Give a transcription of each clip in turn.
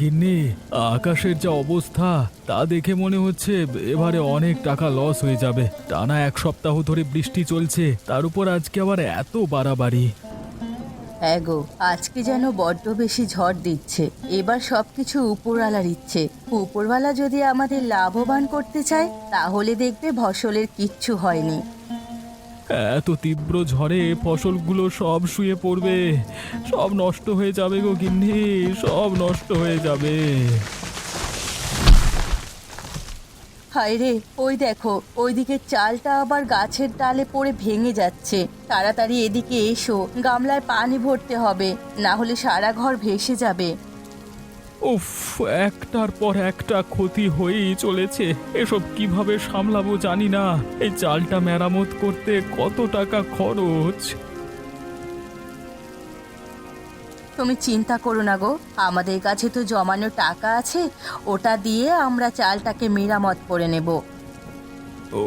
গিন্নি, আকাশের যা অবস্থা তা দেখে মনে হচ্ছে এবারে অনেক টাকা লস হয়ে যাবে। টানা 1 সপ্তাহ ধরে বৃষ্টি চলছে, তার উপর আজকে আবার এত বাড়াবাড়ি। হ্যাঁ গো, আজকে যেন বড্ড বেশি ঝড় দিচ্ছে। এবার সবকিছু উপরওয়ালার ইচ্ছে। উপরওয়ালা যদি আমাদের লাভবান করতে চায় তাহলে দেখবে ফসলের কিচ্ছু হয়নি। এত তীব্র ঝড়ে ফসলগুলো সব শুয়ে পড়বে, সব নষ্ট হয়ে যাবে গো গিন্নি, সব নষ্ট হয়ে যাবে। হায় রে, ওই দেখো, ওইদিকে চালটা আবার গাছের ডালে পড়ে ভেঙে যাচ্ছে। তাড়াতাড়ি এদিকে এসো, গামলায় পানি ভরতে হবে, না হলে সারা ঘর ভেসে যাবে। উফ, একটার পর একটা ক্ষতি হয়েই চলেছে। এসব কিভাবে সামলাবো জানি না। এই চালটা মেরামত করতে কত টাকা খরচ। তুমি চিন্তা করো না গো, আমাদের কাছে তো জমানো টাকা আছে, ওটা দিয়ে আমরা চালটাকে মেরামত করে নেব।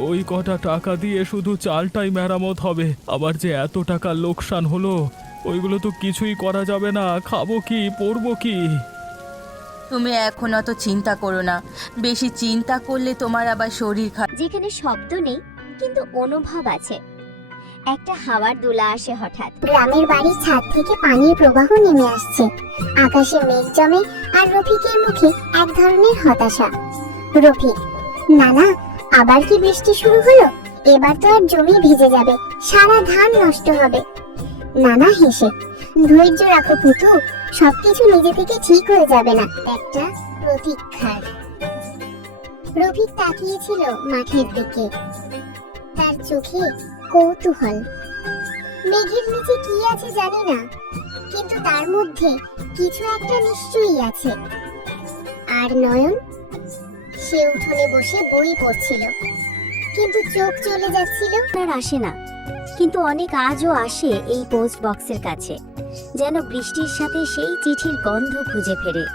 ওই কটা টাকা দিয়ে শুধু চালটাই মেরামত হবে, আবার যে এত টাকা লোকসান হলো, ওইগুলো তো কিছুই করা যাবে না। খাবো কি, পরবো কি? তুমি এখন অত চিন্তা করো না, বেশি চিন্তা করলে তোমার আবার শরীর খারাপ। যেখানে শব্দ নেই কিন্তু অনুভব আছে। একটা হাওয়ার দোলা আসে হঠাৎ। গ্রামের বাড়ির ছাদ থেকে পানির প্রবাহ নেমে আসছে। আকাশে মেঘ জমে আর রফিকের মুখে এক ধরনের হতাশা। রফিক, নানা, আবার কি বৃষ্টি শুরু হলো? এবার তো আর জমি ভিজে যাবে, সারা ধান নষ্ট হবে। নানা হেসে, ধৈর্য রাখো পুতু, সবকিছু নিজে থেকে ঠিক হয়ে যাবে না। একটা প্রতীক্ষার। রফিক তাকিয়েছিল মাঠের দিকে, তার চোখে কৌতূহল। মেঘের নিচে কি আছে জানি না, কিন্তু তার মধ্যে কিছু একটা নিশ্চয়ই আছে। আর নয়ন, সে উঠোনে বসে বই পড়ছিল, কিন্তু চোখ চলে যাচ্ছিল। আর আসে না, কিন্তু অনেক আজও আসে এই পোস্ট বক্সের কাছে, যেন বৃষ্টির সাথে সেই চিঠির গন্ধ খুঁজে ফেরে।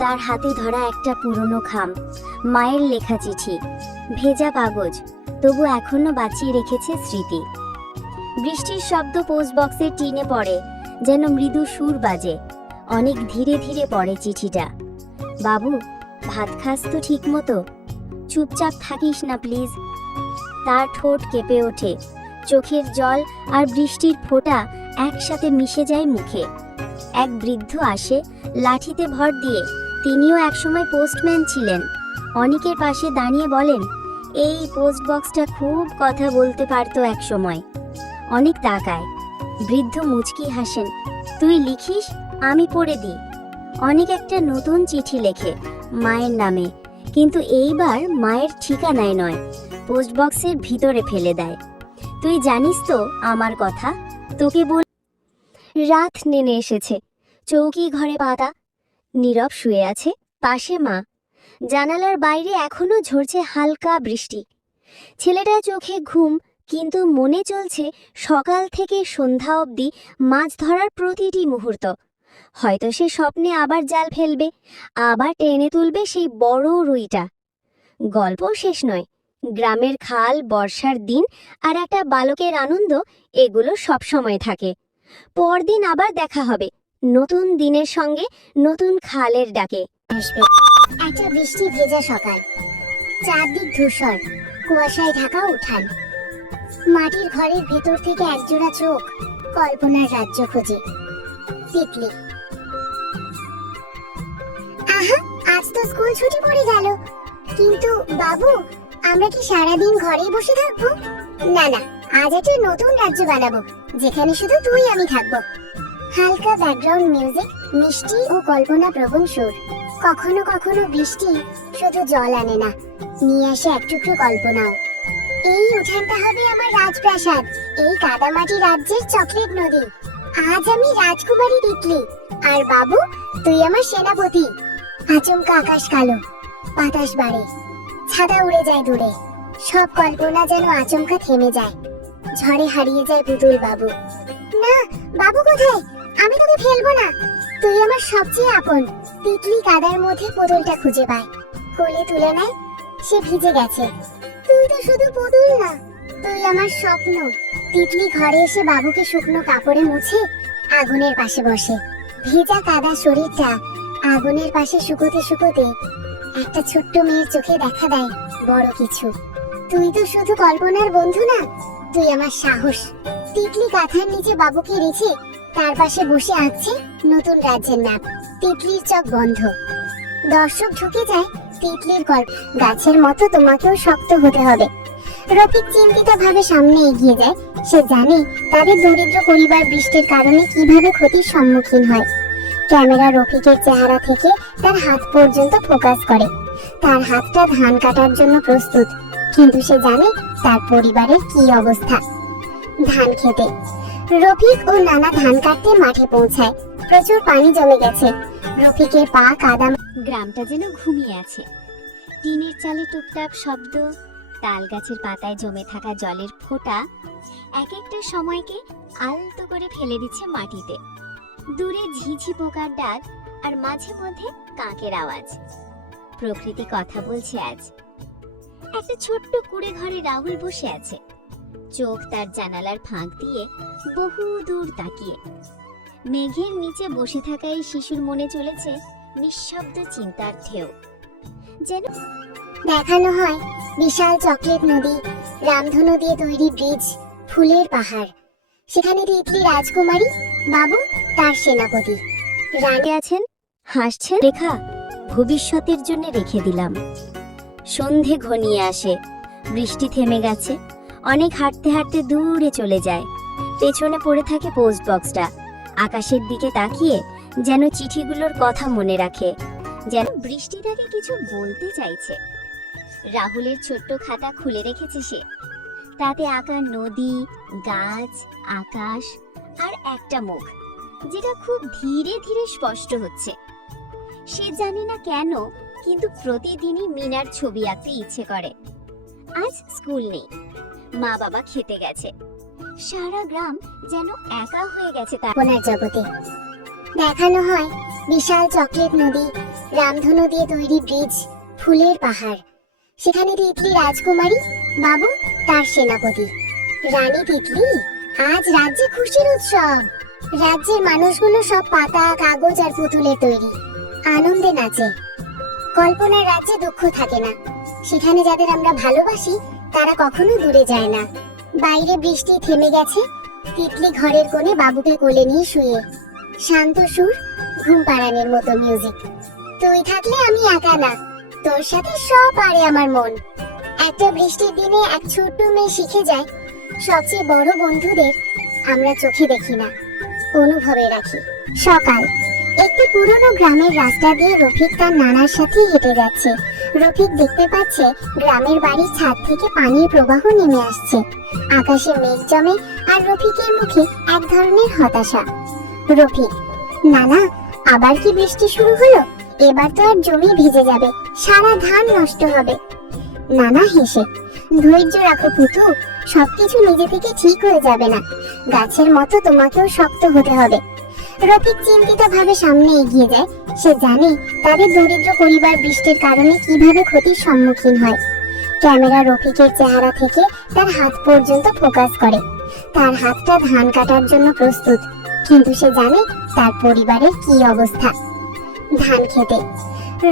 তার হাতে ধরা একটা পুরনো খাম, মায়ের লেখা চিঠি, ভেজা কাগজ, তবু এখনো বাঁচিয়ে রেখেছে স্মৃতি। বৃষ্টির শব্দ পোস্ট বক্সের টিনে পড়ে, যেন মৃদু সুর বাজে। অনেক ধীরে ধীরে পড়ে চিঠিটা। বাবু, ভাত খাস তো ঠিক মতো? চুপচাপ থাকিস না প্লিজ। তার ঠোঁট কেঁপে ওঠে, চোখের জল আর বৃষ্টির ফোঁটা একসাথে মিশে যায় মুখে। এক বৃদ্ধ আসে লাঠিতে ভর দিয়ে। তিনিও একসময় পোস্টম্যান ছিলেন। অনেকের পাশে দাঁড়িয়ে বলেন, এই পোস্ট বক্সটা খুব কথা বলতে পারতো এক সময়। অনেক তাকায়। বৃদ্ধ মুচকি হাসেন, তুই লিখিস, আমি পড়ে দিই। অনেক একটা নতুন চিঠি লেখে মায়ের নামে, কিন্তু এইবার মায়ের ঠিকানায় নয়, পোস্ট বক্সের ভিতরে ফেলে দেয়। তুই জানিস তো আমার কথা, তোকে বল। রাত নেমে এসেছে। চৌকি ঘরে পাতা, নীরব শুয়ে আছে, পাশে মা। জানালার বাইরে এখনো ঝরছে হালকা বৃষ্টি। ছেলেটার চোখে ঘুম, কিন্তু মনে চলছে সকাল থেকে সন্ধ্যা অবধি মাছ ধরার প্রতিটি মুহূর্ত। হয়তো সে স্বপ্নে আবার জাল ফেলবে, আবার টেনে তুলবে সেই বড় রুইটা। গল্প শেষ নয়। গ্রামের খাল, বর্ষার দিন আর একটা বালকের আনন্দ, এগুলো সব সময় থাকে। পরদিন আবার দেখা হবে নতুন দিনের সঙ্গে, নতুন খালের ডাকে। একটা বৃষ্টি ভেজা সকাল, চারদিক ধূসর, কুয়াশায় ঢাকা উঠান। মাটির ঘরের ভেতর থেকে একজোড়া চোখ কল্পনার রাজ্য খোঁজে। তিতলি, আহা, আজ তো স্কুল ছুটি পড়ে গেল, কিন্তু বাবু, আমরা কি সারাদিন ঘরেই বসে থাকবো? না না, আজ একটা নতুন রাজ্য বানাবো, যেখানে শুধু তুই আমি থাকবো। হালকা ব্যাকগ্রাউন্ড মিউজিক, মিষ্টি ও কল্পনা প্রবণ সুর। কখনো কখনো বৃষ্টি শুধু জল আনে না, নিয়ে আসে এক টুকরো কল্পনাও। এই উঠানটা হবে আমার রাজপ্রাসাদ, এই কাদামাটি রাজ্যের চকলেট নদী। আজ আমি রাজকুমারী তিতলি, আর বাবু, তুই আমার সেনাপতি। আচমকা আকাশ কালো, বাতাস বাড়ে, ছাতা উড়ে যায় দূরে। সব কল্পনা যেন আচমকা থেমে যায়, ঝড়ে হারিয়ে যায় পুতুল বাবু। না, বাবু কোথায়? আমি তোকে ফেলবো না, তুই আমার সবচেয়ে আপন। তিতলি কাদার মধ্যে পুতুলটা খুঁজে পায়, কোলে তুলে নেয়। সে ভিজে গেছে। তুই তো শুধু পুতুল না, তুই আমার স্বপ্ন। তিতলি ঘরে এসে বাবুকে শুকনো কাপড়ে মুছে আগুনের পাশে বসে। ভেজা কাদা শরীরটা আগুনের পাশে শুকোতে শুকোতে একটা ছোট্ট মেয়ের চোখে দেখা দেয় বড় কিছু। তুই তো শুধু কল্পনার বন্ধু না, তুই আমার সাহস। তিতলি কাঁথার নিচে বাবুকে রেখে তার পাশে বসে আছে নতুন রাজ্যের ম্যাপ। তিতলির চোখ বন্ধ। দর্শক ঢুকে যায় তিতলির গল্প। গাছের মতো তোমাকেও শক্ত হতে হবে। রফিক চিন্তিত ভাবে সামনে এগিয়ে যায়। সে জানে তাদের দরিদ্র পরিবার বৃষ্টির কারণে কিভাবে ক্ষতির সম্মুখীন হয়। ক্যামেরা রফিকের চেহারা থেকে তার হাত পর্যন্ত ফোকাস করে। তার হাতটা ধান কাটার জন্য প্রস্তুত, কিন্তু সে জানে তার পরিবারের কি অবস্থা। ধান খেতে রফিক ও নানা ধান কাটতে মাঠে পৌঁছায়। প্রচুর পানি জমে গেছে। রফিকের পা কাদা। গ্রামটা যেন ঘুমিয়ে আছে। টিনের চালে টুপটাপ শব্দ, তাল গাছের পাতায় জমে থাকা জলের ফোঁটা এক একটা সময়কে আলতো করে ফেলে দিচ্ছে মাটিতে। দূরে ঝিঝি পোকার ডাক আর মাঝে মধ্যে কাকের আওয়াজ। প্রকৃতি কথা বলছে আজ। একটা ছোট্ট কুড়ে ঘরে রাহুল বসে আছে, চোখ তার জানালার ফাঁক দিয়ে বহু দূর তাকিয়ে। মেঘের নিচে বসে থাকা এই শিশুর মনে চলেছে নিঃশব্দ চিন্তার ঢেউ। যেন দেখানো হয় বিশাল চকলেট নদী, রামধনু দিয়ে তৈরি ব্রিজ, ফুলের পাহাড়। সেখানে তিতলি রাজকুমারী, বাবু তার সেনাপতি। রানী আছেন, হাসছেন। রেখা ভবিষ্যতের জন্য রেখে দিলাম। সন্ধে ঘনিয়ে আসে, বৃষ্টি থেমে গেছে। অনেক হাঁটতে হাঁটতে দূরে চলে যায়। পেছনে পড়ে থাকে পোস্ট বক্সটা। আকাশের দিকে তাকিয়ে যেন চিঠিগুলোর কথা মনে রাখে, যেন বৃষ্টি তাকে কিছু বলতে চাইছে। রাহুলের ছোট্ট খাতা খুলে রেখেছে সে। তাতে আঁকা নদী, গাছ, আকাশ আর একটা মুখ, যেটা খুব ধীরে ধীরে স্পষ্ট হচ্ছে। সে জানে না কেন, কিন্তু প্রতিদিনই মিনার ছবি আঁকতে ইচ্ছে করে। আজ স্কুল নেই, মা বাবা খেতে গেছে। সারা গ্রাম যেন একা হয়ে গেছে তার কল্পনার জগতে। দেখানো হয় বিশাল চকলেট নদী, রামধনু দিয়ে তৈরি ব্রিজ, ফুলের পাহাড়। সেখানে তিতলি রাজকুমারী, বাবু তার সেনাপতি। রানী তিতলি, আজ রাজ্যে খুশির উৎসব। রাজ্যের মানুষগুলো সব পাতা, কাগজ আর পুতুলের তৈরি, আনন্দে নাচে। কল্পনার রাজ্যে দুঃখ থাকে না। সেখানে যাদের আমরা ভালোবাসি তারা কখনো দূরে যায় না। বাইরে বৃষ্টি থেমে গেছে। তিতলি ঘরের কোণে বাবুকে কোলে নিয়ে শুয়ে। শান্ত সুর, ঘুম পাড়ানোর মতো মিউজিক। তুই থাকলে আমি একা না, তোর সাথে সব পারে আমার মন। একটা বৃষ্টির দিনে এক ছোট্ট মেয়ে শিখে যায় সবচেয়ে বড় বন্ধুদের আমরা চোখে দেখি না, অনুভবে রাখি। সকাল, একটি পুরনো গ্রামের রাস্তা দিয়ে রফিক তার নানার সাথে হেঁটে যাচ্ছে। রফিক দেখতে পাচ্ছে গ্রামের বাড়ির ছাদ থেকে পানির প্রবাহ নেমে আসছে। আকাশে মেঘ জমে আর রফিকের মুখে এক ধরনের হতাশা। রফিক, নানা আবার কি বৃষ্টি শুরু হলো? এবার তো আর জমি ভিজে যাবে, সারা ধান নষ্ট হবে। নানা হেসে, ধৈর্য রাখো পুতু, সবকিছু নিজে থেকে ঠিক হয়ে যাবে না। গাছের মতো তোমাকেও শক্ত হতে হবে। রফিক চিন্তিত ভাবে সামনে এগিয়ে যায়। সে জানে তাদের দরিদ্র পরিবার বৃষ্টির কারণে কিভাবে ক্ষতির সম্মুখীন হয়। ক্যামেরা রফিকের চেহারা থেকে তার হাত পর্যন্ত ফোকাস করে। তার হাতটা ধান কাটার জন্য প্রস্তুত, কিন্তু সে জানে তার পরিবারের কি অবস্থা। ধান খেতে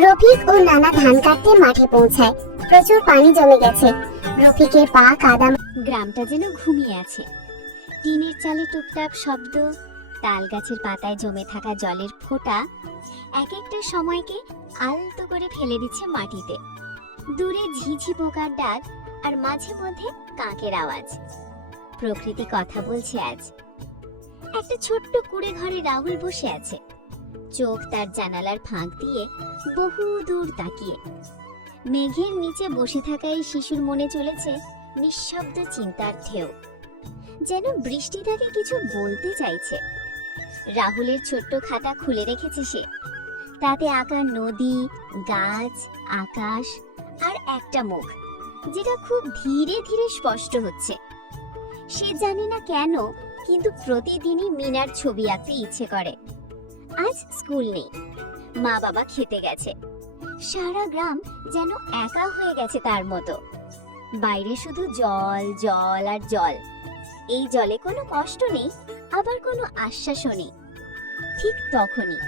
রফিক ও নানা ধান কাটতে মাঠে পৌঁছায়। প্রচুর পানি জমে গেছে। রফিকের পা কাদা। গ্রামটা যেন ঘুমিয়ে আছে। টিনের চালে টুপটাপ শব্দ, তাল গাছের পাতায় জমে থাকা জলের ফোঁটা এক একটা সময়কে আলতো করে ফেলে দিচ্ছে মাটিতে। দূরে ঝিঝি পোকার ডাক আর মাঝে মধ্যে কাকের আওয়াজ। প্রকৃতি কথা বলছে আজ। একটা ছোট্ট কুড়ে ঘরে রাহুল বসে আছে, চোখ তার জানালার ফাঁক দিয়ে বহু দূর তাকিয়ে। মেঘের নিচে বসে থাকা এই শিশুর মনে চলেছে নিঃশব্দ চিন্তার ঢেউ, যেন বৃষ্টি তাকে কিছু বলতে চাইছে। রাহুলের ছোট্ট খাতা খুলে রেখেছে সে। তাতে আঁকা নদী, গাছ, আকাশ আর একটা মুখ, যেটা খুব ধীরে ধীরে স্পষ্ট হচ্ছে। সে জানে না কেন, কিন্তু প্রতিদিনই মিনার ছবি আঁকতে ইচ্ছে করে। আজ স্কুল নেই, মা বাবা খেতে গেছে। সারা গ্রাম যেন একা হয়ে গেছে তার মতো। বাইরে শুধু জল, জল আর জল। এই জলে কোনো কষ্ট নেই, আবার কোনো আশ্বাসও নেই। ঠিক তখনই